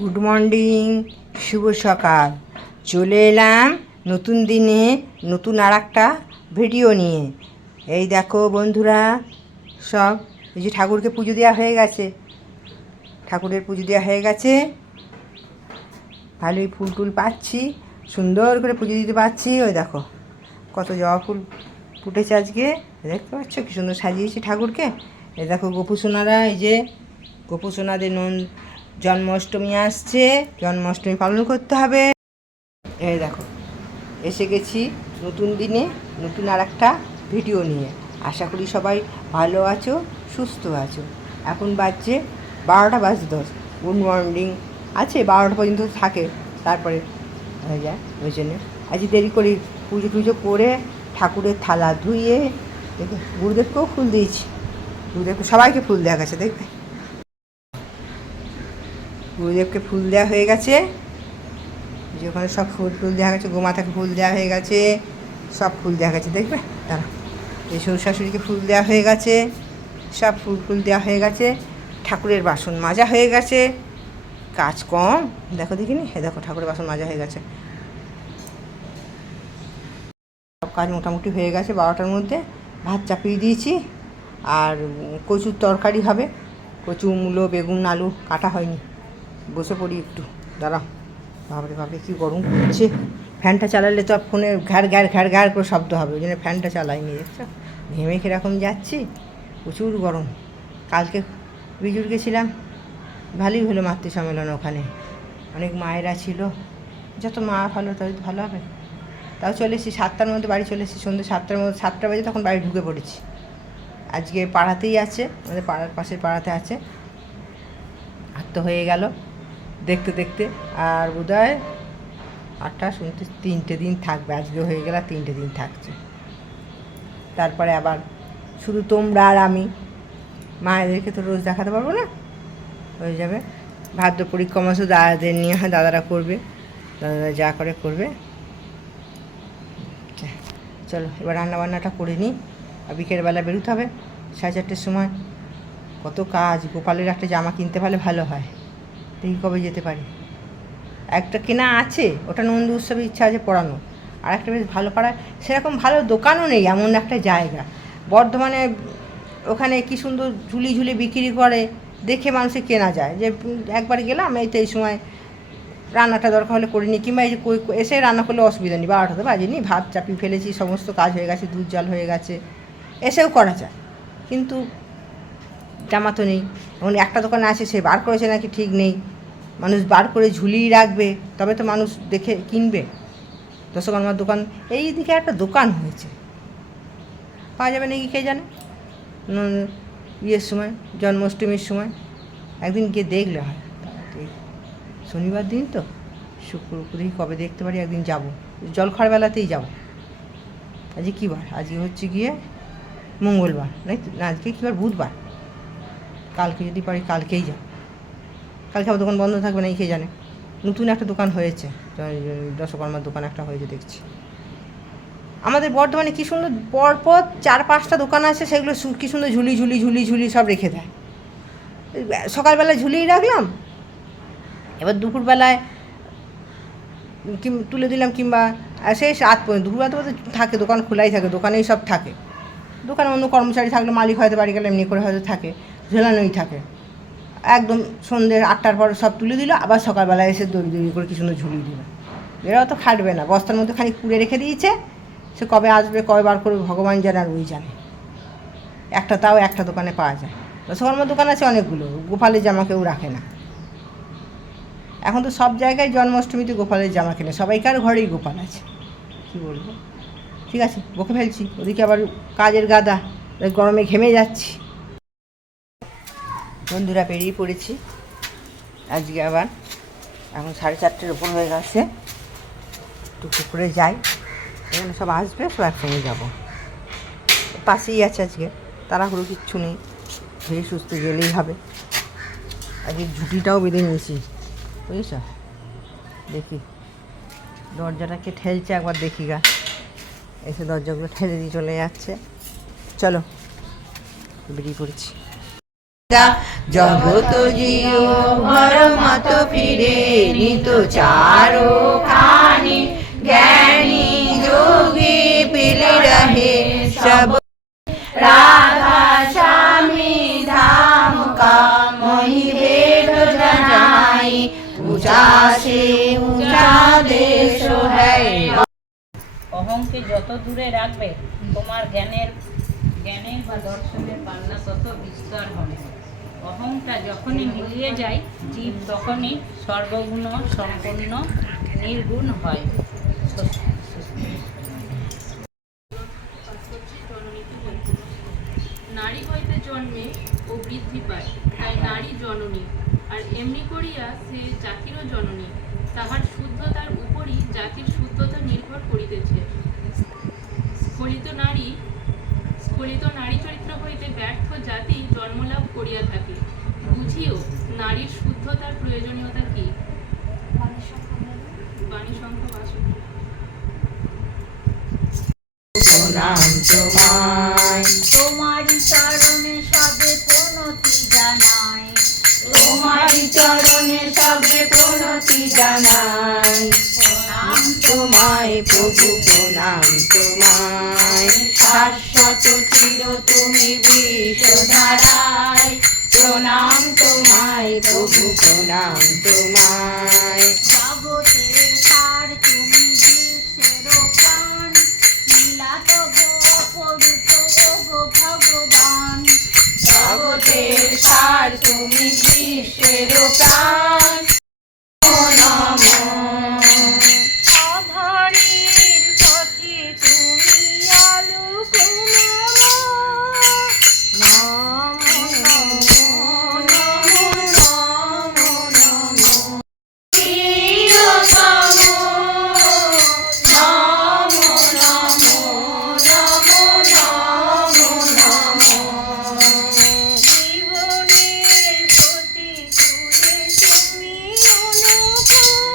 Good morning, শুভ সকাল। চলে এলাম নতুন দিনে নতুন আর একটা ভিডিও নিয়ে। এই দেখো বন্ধুরা, সব এই যে ঠাকুরকে পুজো দেওয়া হয়ে গেছে, ঠাকুরের পুজো দেওয়া হয়ে গেছে। ভালোই ফুল টুল পাচ্ছি, সুন্দর করে পুজো দিতে পারছি। ওই দেখো কত জবা ফুল ফুটেছে আজকে, দেখতে পাচ্ছ কি সুন্দর সাজিয়েছি ঠাকুরকে। এই দেখো গোপুসোনারা, এই যে গোপুসোনাদের জন্মাষ্টমী আসছে, জন্মাষ্টমী পালন করতে হবে। এই দেখো এসে গেছি নতুন দিনে নতুন আর একটা ভিডিও নিয়ে। আশা করি সবাই ভালো আছো, সুস্থ আছো। এখন বাজছে 12টা বাজে 10। গুড মর্নিং আছে, 12টা পর্যন্ত থাকে, তারপরে হয়ে যায়। ওই জন্য আজ দেরি করি, পুজো টুজো করে ঠাকুরের থালা ধুয়ে দেখে গুরুদেবকেও ফুল দিয়েছি। গুরুদেবকে সবাইকে ফুল দেওয়া গেছে, দেখবে গুরুদেবকে ফুল দেওয়া হয়ে গেছে। যে ওখানে সব ফুল ফুল দেওয়া গেছে, গোমাতাকে ফুল দেওয়া হয়ে গেছে, সব ফুল দেওয়া গেছে, দেখবে তারা। এই শ্বশুর শাশুড়িকে ফুল দেওয়া হয়ে গেছে, সব ফুল ফুল দেওয়া হয়ে গেছে। ঠাকুরের বাসন মাজা হয়ে গেছে, কাজ কম। দেখো দেখিনি, হে দেখো ঠাকুরের বাসন মাজা হয়ে গেছে, সব কাজ মোটামুটি হয়ে গেছে। 12টার মধ্যে ভাত চাপিয়ে দিয়েছি, আর কচুর তরকারি হবে। কচু, মূলো, বেগুন, আলু কাটা হয়নি। বসে পড়ি একটু, দাঁড়াও। বাপরে বাপরে কী গরম করছে, ফ্যানটা চালালে তো ফোনে ঘ্যার ঘ্যার ঘ্যার ঘ্যার করে শব্দ হবে, ওই জন্য ফ্যানটা চালাইনি। দেখছো ঘেমে কীরকম যাচ্ছি, প্রচুর গরম। কালকে বিজুর গেছিলাম, ভালোই হলো মাতৃ সম্মেলন, ওখানে অনেক মায়েরা ছিল। যত মা ভালো তত ভালো হবে। তাও চলে এসেছি 7টার মধ্যে বাড়ি চলে এসেছি, সন্ধ্যে 7টার মধ্যে, 7টা বাজে তখন বাড়ি ঢুকে পড়েছি। আজকে পাড়াতেই আছে, আমাদের পাড়ার পাশের পাড়াতে আছে। আর তো হয়ে গেল দেখতে দেখতে, আর বোধহয় 8টা শুনতে 3টে দিন থাকবে। আজকে হয়ে গেল 3টে দিন থাকছে, তারপরে আবার শুধু তোমরা আর আমি। মায়েদেরকে তো রোজ দেখাতে পারবো না, হয়ে যাবে। ভাদ্র পরিক্রমা শুধু দাদাদের নিয়ে হয়, দাদারা করবে, দাদারা যা করে করবে। চলো এবার রান্নাবান্নাটা করে নিই, আর বিকেলবেলা বেরোতে হবে 4:30টার সময়। কত কাজ, গোপালের একটা জামা কিনতে পারলে ভালো হয়, দেখি কবে যেতে পারি। একটা কেনা আছে, ওটা নন্দ উৎসবে ইচ্ছা আছে পড়ানো। আর একটা বেশ ভালো পাড়ায়, সেরকম ভালো দোকানও নেই, এমন একটা জায়গা বর্ধমানে। ওখানে কি সুন্দর ঝুলি ঝুলি বিক্রি করে, দেখে মানুষের কেনা যায়। যে একবার গেলাম, এই তো এই সময় রান্নাটা দরকার হলে করে নিই, কিংবা এই যে এসে রান্না করলে অসুবিধা নেই, 12টা বাজেনি, ভাত চাপিয়ে ফেলেছি, সমস্ত কাজ হয়ে গেছে, দুধ জাল হয়ে গেছে, এসেও করা যায়। কিন্তু জামা তো নেই। এখন একটা দোকানে আছে, সে বার করেছে নাকি ঠিক নেই, মানুষ বার করে ঝুলিয়ে রাখবে, তবে তো মানুষ দেখে কিনবে। দশকর্মার দোকান এই দিকে একটা দোকান হয়েছে, পাওয়া যাবে নাকি কে জানে। ইয়ের সময়, জন্মাষ্টমীর সময় একদিন গিয়ে দেখলে হয়। শনিবার দিন তো, শুক্র দেখি কবে দেখতে পারি, একদিন যাব, জলখাওয়ার বেলাতেই যাব। আজকে কী বার? আজকে হচ্ছে গিয়ে মঙ্গলবার, না আজকে কী বার? বুধবার। কালকে যদি পারি কালকেই যাব। কালকে আমার দোকান বন্ধ থাকবে না, কে জানে। নতুন একটা দোকান হয়েছে, দশকর্মার দোকান একটা হয়েছে দেখছি। আমাদের বর্ধমানে কী সুন্দর পরপর 4-5টা দোকান আছে, সেগুলো কী সুন্দর ঝুলি ঝুলি ঝুলি ঝুলি সব রেখে দেয়। সকালবেলায় ঝুলিয়ে রাখলাম, এবার দুপুরবেলায় তুলে দিলাম, কিংবা সেই রাত পর্যন্ত, দুপুরবেলা তো থাকে, দোকান খোলাই থাকে, দোকানেই সব থাকে। দোকানে অন্য কর্মচারী থাকলে, মালিক হয়তো বাড়ি গেলে এমনি করে হয়তো থাকে, ঝোলানোই থাকে। একদম সন্ধ্যে 8টার পর সব তুলে দিল, আবার সকালবেলায় এসে দড়ি দড়ি করে কি সুন্দর ঝুলিয়ে দিল। এরাও তো খাটবে না, বস্তার মধ্যে খানিক পুড়ে রেখে দিয়েছে, সে কবে আসবে কবে বার করবে ভগবান জানে, আর ওই জানে। তাও একটা দোকানে পাওয়া যায়। দশকর্মার দোকান আছে অনেকগুলো, গোপালের জামা কেউ রাখে না। এখন তো সব জায়গায় জন্মাষ্টমীতে গোপালের জামা কেনে, সবাইকার ঘরেই গোপাল আছে, কী বলবো। ঠিক আছে, বকে ফেলছি, ওদিকে আবার কাজের গাদা, গরমে ঘেমে যাচ্ছি। বন্ধুরা বেরিয়ে পড়েছি আজকে আবার, এখন 4:30টার ওপর হয়ে গেছে। টুকটুক করে যাই, এখানে সব আসবে, সব একসঙ্গে যাবো। পাশেই আছে আজকে, তাড়াহুড়ো কিচ্ছু নেই, ধীরে সুস্থ গেলেই হবে। আজকে ঝুঁটিটাও বেঁধে নিয়েছি, বুঝেছ। দেখি দরজাটাকে ঠেলছে, একবার দেখি গা, এসে দরজাগুলো ঠেলে দিয়ে চলে যাচ্ছে। চলো বেরিয়ে পড়েছি। জগত জিও ভরমা মতো ফিরে নিত চারোখানে, জ্ঞানী যোগী পিলে রহে সব রাধা স্বামী ধাম का मोहि भेद जनाई, ऊंचा से ऊंचा देश है। অহংকে যত দূরে রাখবে তোমার জ্ঞানের বা দর্শনের পাল্লা তত বিস্তার হবে। অহংটা যখনই মিলিয়ে যায় জীব তখনই সর্বগুণ সম্পন্ন নির্গুণ হয়। নারী হইতে জন্মে ও বৃদ্ধি পায়, তাই নারী জননী। আর এমনি করিয়া সে জাতিরও জননী। তাহার শুদ্ধতার উপরই জাতির শুদ্ধতা নির্ভর করিতেছে। স্খলিত নারী চরিত্র হইতে ব্যর্থ জাতি জন্মলাভ করিয়া থাকে। বুঝিও নারীর শুদ্ধতার প্রয়োজনীয়তা কি। বাণী সংখ্যা 62। প্রণাম তোমায়, তোমারি চরণে সবে প্রণতি জানাই, তোমারি চরণে সবে প্রণতি জানাই। প্রণাম তোমায় প্রভু, প্রণাম তোমায়, শাশ্বত চির তুমি বিশ্বধারায়। প্রণাম তোমায় প্রভু, প্রণাম তোমায়। জগতের সার তুমি বিশ্বের প্রাণ, লীলা তব অপরূপ গো ভগবান। জগতের সার তুমি বিশ্বের প্রাণ। অধরের পথে তুমি আলোক নমো নমো নমো নমো নমো। প্রিয়তম নমো নমো নমো নমো নমো। জীবনের প্রতিকূলে তুমি অনুকূল,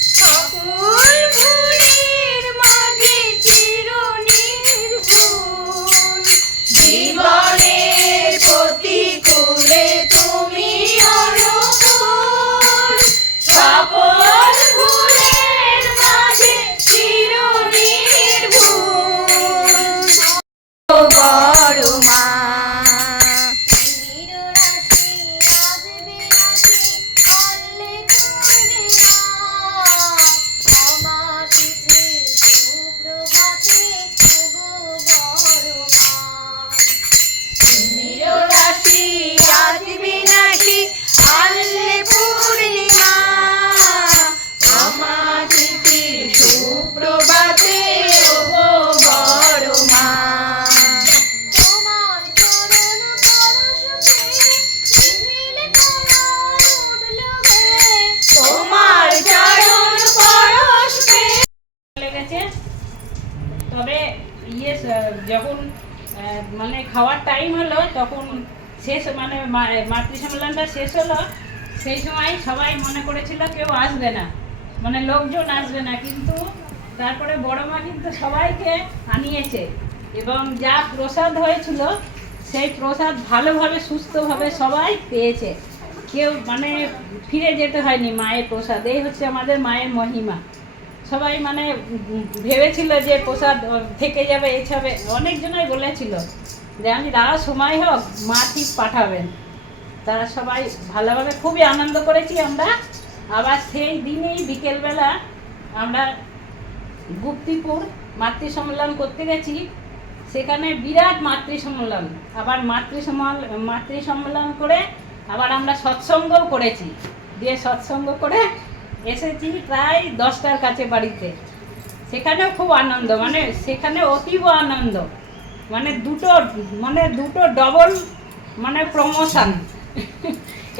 সকল ভুলের মাঝে চির নির্ভুল। জীবনের প্রতিকূলে তুমি অনুকূল, সকল ভুলের মাঝে চির নির্ভুল। বড় মা নিররাশি রাজবিলাসী কালে করে না, অমাতিথি সুপ্রভাতে ওগো বড় মা। নিররাশি রাজ বিনাশী আল্লে পূর্ণিমা, অমাতিথি সুপ্রভাতে ওগো বড় মা। তোমার চরণ পরশে নিভিলে তোমার উঠল গে। তোমার চরণ পরশ পেয়ে লেগেছে। তবে যখন মানে খাওয়ার টাইম হলো তখন শেষ মানে মাতৃ সম্মেলনটা শেষ হলো, সেই সময় সবাই মনে করেছিল কেউ আসবে না, মানে লোকজন আসবে না, কিন্তু তারপরে বড় মা কিন্তু সবাইকে আনিয়েছে এবং যা প্রসাদ হয়েছিল সেই প্রসাদ ভালোভাবে সুস্থভাবে সবাই পেয়েছে। কেউ মানে ফিরে যেতে হয়নি মায়ের প্রসাদ। এই হচ্ছে আমাদের মায়ের মহিমা। সবাই মানে ভেবেছিল যে প্রসাদ থেকে যাবে, এছাবে অনেকজনাই বলেছিল যে আমি দাঁড়া সময় হোক মা ঠিক পাঠাবেন। তারা সবাই ভালোভাবে খুবই আনন্দ করেছি আমরা। আবার সেই দিনেই বিকেলবেলা আমরা গুপ্তিপুর মাতৃ সম্মেলন করতে গেছি, সেখানে বিরাট মাতৃ সম্মেলন। আবার মাতৃ সম্মেলন করে আবার আমরা সৎসঙ্গও করেছি, দিয়ে সৎসঙ্গ করে এসেছি প্রায় 10টার কাছে বাড়িতে। সেখানেও খুব আনন্দ, মানে সেখানে অতীব আনন্দ, মানে দুটো ডবল মানে প্রমোশন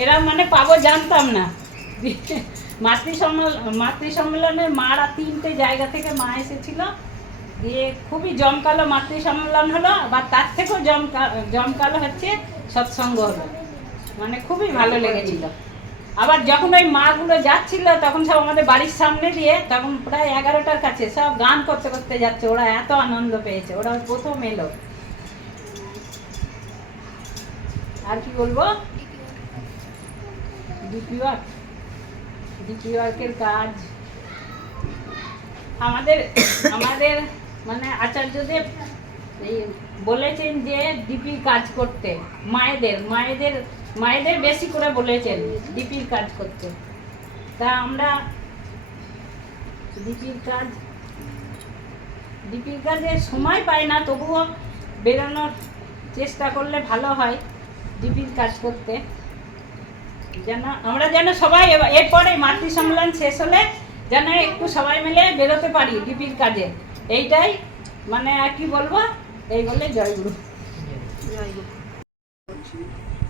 এরা মানে পাবো জানতাম না। মাতৃ সম্মেলনের মারা 3টে জায়গা থেকে মা এসেছিল, দিয়ে খুবই জমকালো মাতৃ সম্মেলন হলো। আবার তার থেকেও জমকালো হচ্ছে সৎসঙ্গ হলো, মানে খুবই ভালো লেগেছিল। আবার যখন ওই মাগুলো যাচ্ছিল তখন সব আমাদের বাড়ির সামনে দিয়ে, তখন প্রায় 11টার কাছে সব গান করতে করতে যাচ্ছে, ওরা এত আনন্দ পেয়েছে, ওরা প্রথম এলো। আর কি বলবো, ডিপি ওয়ার্কের কাজ আমাদের আমাদের মানে আচার্যদেব এই বলেছেন যে ডিপির কাজ করতে, মায়েদের বেশি করে বলেছেন ডিপির কাজ করতে। তা আমরা ডিপির কাজে সময় পাই না, তবুও বেরোনোর চেষ্টা করলে ভালো হয় ডিপির কাজ করতে। আমরা যেন সবাই এরপরে মাতৃ সম্মেলন শেষ হলে যেন একটু সবাই মিলে বেরোতে পারি ডিপির কাজে, এইটাই মানে আর কি বলবো, এই বলে জয়গুরু।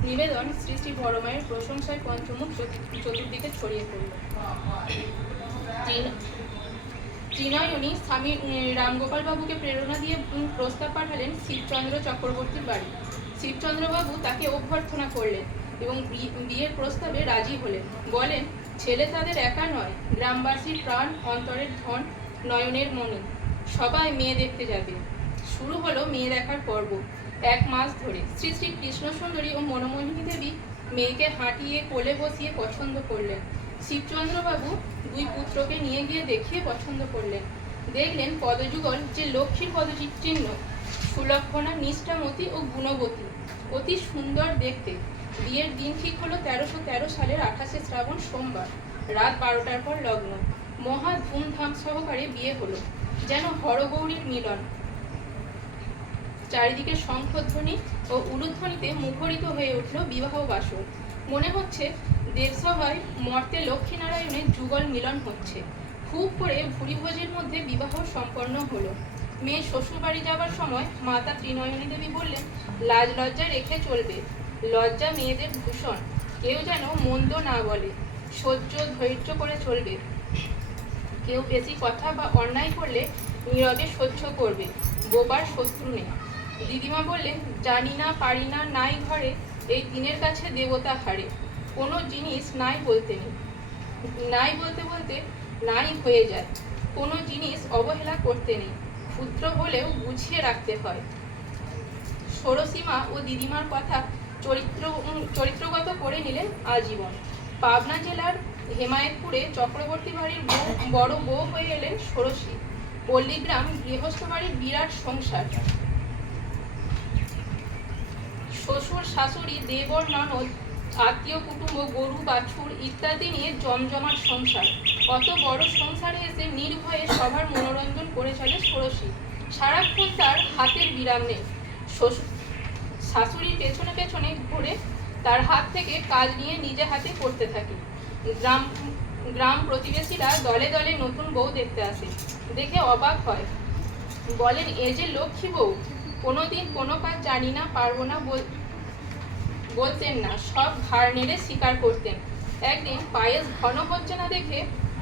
নিবেদন শ্রী শ্রী বড় মায়ের প্রশংসায় পঞ্চমুখ চতুর্দিকে ছড়িয়ে পড়ল। ত্রিনয়নী স্বামী রামগোপাল বাবুকে প্রেরণা দিয়ে প্রস্তাব পাঠালেন শিবচন্দ্র চক্রবর্তীর বাড়ি। শিবচন্দ্রবাবু তাকে অভ্যর্থনা করলেন এবং বিয়ের প্রস্তাবে রাজি হলেন। বলেন, ছেলে তাদের একা নয়, গ্রামবাসীর প্রাণ, অন্তরের ধন, নয়নের মণি, সবাই মেয়ে দেখতে যাবে। শুরু হলো মেয়ে দেখার পর্ব। 1 মাস ধরে শ্রী শ্রী কৃষ্ণ সুন্দরী ও মনোমোহিনী দেবী মেয়েকে হাঁটিয়ে কোলে বসিয়ে পছন্দ করলেন। শিবচন্দ্রবাবু 2 পুত্রকে নিয়ে গিয়ে দেখিয়ে পছন্দ করলেন। দেখলেন পদযুগল যে লক্ষ্মীর পদচিহ্ন, সুলক্ষণা, নিষ্ঠামতী ও গুণবতী, অতি সুন্দর দেখতে। বিয়ের দিন ঠিক হলো 1313 সালের 28শে শ্রাবণ সোমবার, রাত 12টার পর লগ্ন। মহা ধুমধাম সহকারে বিয়ে হলো, যেন হরগৌরীর মিলন। চারিদিকে শঙ্খধ্বনি ও উলুধ্বনিতে মুখরিত হয়ে উঠল বিবাহ বাসর। মনে হচ্ছে দেবসভায় মর্তে লক্ষ্মীনারায়ণের যুগল মিলন হচ্ছে। খুব করে ভুরিভোজের মধ্যে বিবাহ সম্পন্ন হলো। মেয়ে শ্বশুরবাড়ি যাবার সময় মাতা ত্রিনয়নী দেবী বললেন, লাজ লজ্জা রেখে চলবে, লজ্জা মেয়েদের ভূষণ, কেউ যেন মন্দ না বলে, সহ্য ধৈর্য করে চলবে। কেউ বেশি কথা বা অন্যায় করলে নীরবে সহ্য করবে, বোবার শত্রু নেই। দিদিমা বললেন, জানি না, পারি না, নাই ঘরে, এই দিনের কাছে দেবতা হারে। কোনো জিনিস নাই বলতে নেই, নাই বলতে বলতে নাই হয়ে যায়। কোনো জিনিস অবহেলা করতে নেই, ক্ষুদ্র হলেও বুঝিয়ে রাখতে হয়। ষোড়শীমা ও দিদিমার কথা চরিত্রগত করে নিলেন আজীবন। পাবনা জেলার হেমায়েতপুরে চক্রবর্তী বাড়ির বড় বউ হয়ে এলেন ষোড়শী। পল্লীগ্রাম গৃহস্থ বাড়ির বিরাট সংসার। শ্বশুর শাশুড়ি, দেবর ননদ, আত্মীয় কুটুম্ব, গরু বাছুর ইত্যাদি নিয়ে জমজমাট সংসার। অত বড় সংসারে এসে নির্ভয়ে সবার মনোরঞ্জন করে চলে ষোড়শী। সারাক্ষণ তার হাতের বিরাম নেই। শাশুড়ির পেছনে পেছনে ঘুরে তার হাত থেকে কাজ নিয়ে নিজে হাতে করতে থাকে। গ্রাম প্রতিবেশীরা দলে দলে নতুন বউ দেখতে আসে, দেখে অবাক হয়, বলেন, এ যে লক্ষ্মী বউ, কোনোদিন কোনো কাজ জানি না, পারবো না বলতেন না, সব ঘাড় নেড়ে স্বীকার করতেন। একদিন পায়েস ঘন হচ্ছে না দেখে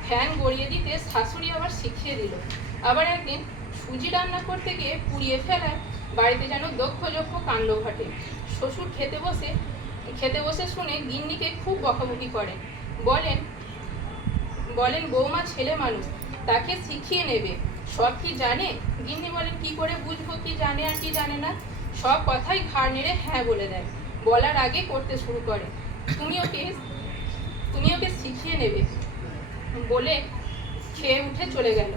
ফ্যান গড়িয়ে দিতে শাশুড়ি আবার শিখিয়ে দিল। আবার একদিন সুজি রান্না করতে গিয়ে পুড়িয়ে ফেলায় বাড়িতে যেন দক্ষ কাণ্ড ঘটে। শ্বশুর খেতে বসে শুনে গিন্নিকে খুব বকাবকি করেন। বলেন বৌমা ছেলে মানুষ, তাকে শিখিয়ে নেবে, সব কি জানে? গিন্নি বলেন, কি করে বুঝবো কি জানে আর কি জানে না? সব কথাই ঘাড় নেড়ে হ্যাঁ বলে দেয়, বলার আগে করতে শুরু করে। তুমি ওকে শিখিয়ে নেবে বলে খেয়ে উঠে চলে গেল।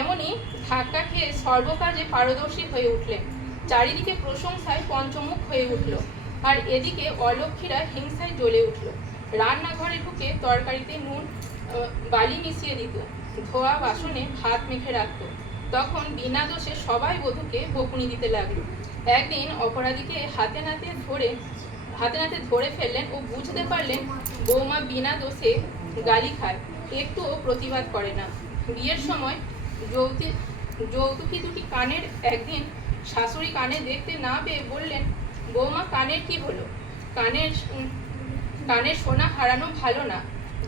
এমনই ধাক্কা খেয়ে সর্বকাজে পারদর্শী হয়ে উঠলেন। চারিদিকে প্রশংসায় পঞ্চমুখ হয়ে উঠল, আর এদিকে অলক্ষ্মীরা হিংসায় জ্বলে উঠল। রান্নাঘরে ঢুকে তরকারিতে নুন বালি মিশিয়ে দিত, ধোয়া বাসনে ভাত মেখে রাখত। তখন বিনা দোষে সবাই বধূকে বকুনি দিতে লাগলো। একদিন অপরাধীকে হাতে নাতে ধরে ফেললেন ও বুঝতে পারলেন বৌমা বিনা দোষে গালি খায়, একটুও প্রতিবাদ করে না। বিয়ের সময় যৌতুকি দুটি কানের একদিন শাশুড়ি কানে দেখতে না পেয়ে বললেন, বৌমা কানের কি হলো? কানের সোনা হারানো ভালো না।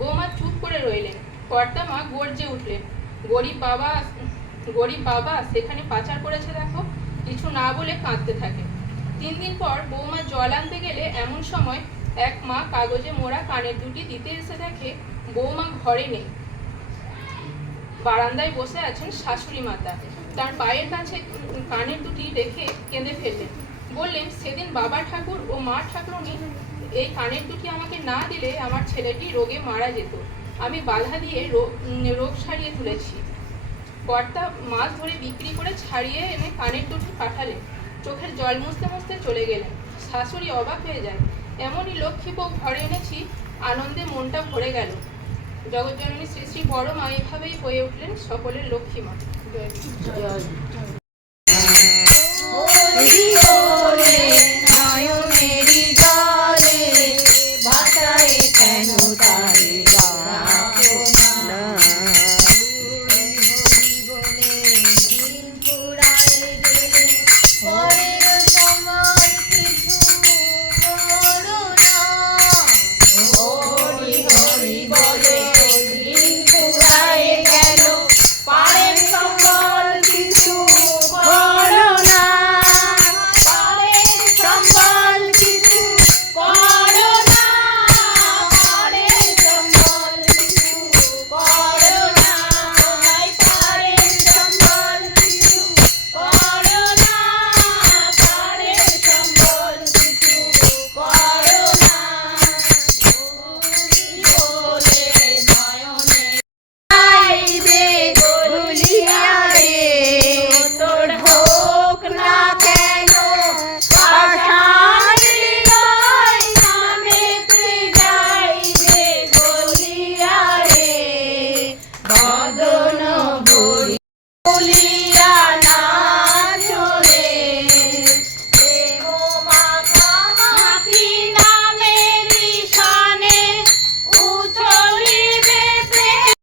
বৌমা চুপ করে রইলেন। কর্তা মা গর্জে উঠলেন, গরিব বাবা সেখানে পাচার করেছে দেখো। কিছু না বলে কাঁদতে থাকে। 3 দিন পর বৌমা জল আনতে গেলে এমন সময় এক মা কাগজে মোড়া কানের দুটি দিতে এসে দেখে বৌমা ঘরে নেই, বারান্দায় বসে আছেন শাশুড়ি মাতা। তার পায়ের কাছে কানের দুটি রেখে কেঁদে ফেললেন। বললেন, সেদিন বাবা ঠাকুর ও মা ঠাকুরনি এই কানের দুটি আমাকে না দিলে আমার ছেলেটি রোগে মারা যেত। আমি বাধা দিয়ে রোগ সারিয়ে তুলেছি। কর্তা মাছ ধরে বিক্রি করে ছাড়িয়ে এনে কানের দুটি পাঠালেন। চোখের জল মুছতে মুছতে চলে গেলেন। শাশুড়ি অবাক হয়ে যায়, এমনই লক্ষ্মী বউ ঘরে এনেছি, আনন্দে মনটা ভরে গেল। জগৎজননী শ্রী শ্রী বড় মা এভাবেই হয়ে উঠলেন সকলের লক্ষ্মী মা। জয় নয়নেরই জলে ভাষায় কেন তারে